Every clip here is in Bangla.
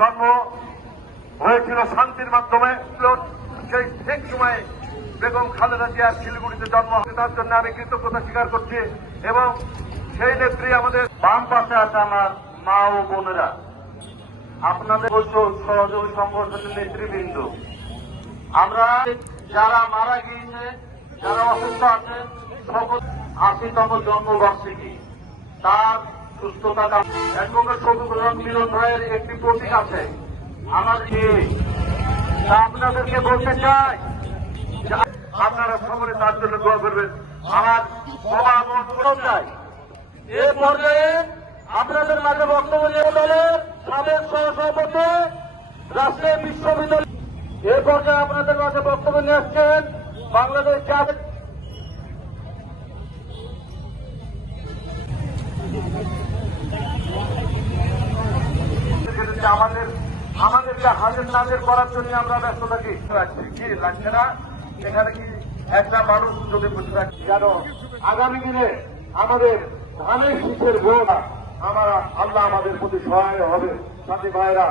জন্ম হয়েছিল শান্তির মাধ্যমে। সেই ঠিক সময়ে বেগম খালেদা জিয়ার শিলিগুড়িতে জন্ম তার জন্য আমি কৃতজ্ঞতা স্বীকার করছি এবং সেই নেত্রী আমাদের বাম পাশে আছে আমার মা ও বোনেরা। আপনাদের বলছ সহযোগী সংগঠনের নেতৃবৃন্দ। আমরা যারা মারা গিয়েছে, যারা অসুস্থ আছে, সকল আশিতম জন্মবার্ষিকী। তার সুস্থতা একবার শফিকুল্লাহ মিলন ভাইয়ের একটি প্রতীক আছে। আমার আপনাদেরকে বলতে চাই আপনারা সকলে তার জন্য দোয়া করবেন। আমার বাবা বোন কোনো চাই। এ পর্যায়ে আপনাদের মাঝে বক্তব্য নিয়ে দলের সাবেক সহসভাপতি, রাষ্ট্রীয় বিশ্ববিদ্যালয়। এ পর্যায়ে আপনাদের মাঝে বক্তব্য নিয়ে আসছেন বাংলাদেশ জাতীয় আমাদের, আমাদেরকে হাজার নাজের করার জন্য আমরা ব্যস্ত থাকি। কি লাগছে না? এখানে কি একটা মানুষ যদি বসে রাখি কেন আগামী দিনে আমাদের ধানের শীতের ভোট আমরা আল্লাহ আমাদের প্রতি সহায় হবে। সাথী ভাইরা,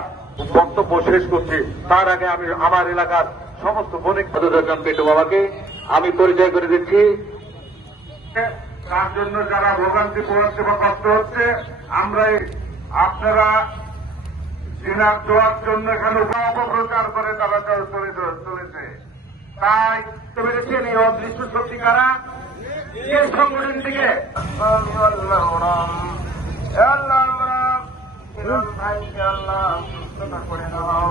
বক্তব্য শেষ করছি। তার আগে আমি আমার এলাকার সমস্ত বণিক দেখলাম পেটু বাবাকে আমি পরিচয় করে দিচ্ছি। তার জন্য যারা ভোগান্তি পোহাচ্ছে বা কষ্ট হচ্ছে আমরা আপনারা সিনার দেওয়ার জন্য এখানে অপপ্রচার করে তারা চলে চলে- চলেছে তাই পেরেছেন এই অদৃশ্য শক্তি কারা এই সংগঠন থেকে আল্লাহ আমরা হিরণ ভাইকে আল্লাহ সুস্থতা করে দাও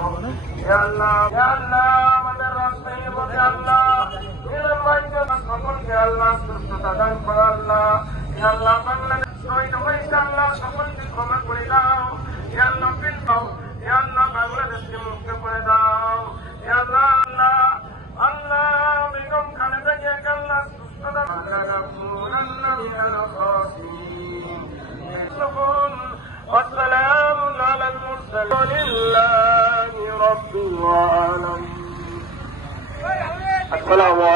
হে আল্লাহ হে আল্লাহ আমাদের রাস্তায় বসে আল্লাহ হিরণ ভাইকে সকলকে আল্লাহ সুস্থতা দান করো আল্লাহ আল্লাহ বাংলাদেশ শহীদ হয়েছে আল্লাহ সকলকে ক্ষমা করে দাও হে আল্লাহ ফির দাও হে আল্লাহ বাংলাদেশকে মুক্ত করে দাও হে আল্লাহ আল্লাহ আল্লাহ বেগম খালেদা জিয়াকে আল্লাহ সুস্থতা আল্লাহ মিনাল খাসিরিন والسلام على المرسلين لله رب العالمين আসসালামু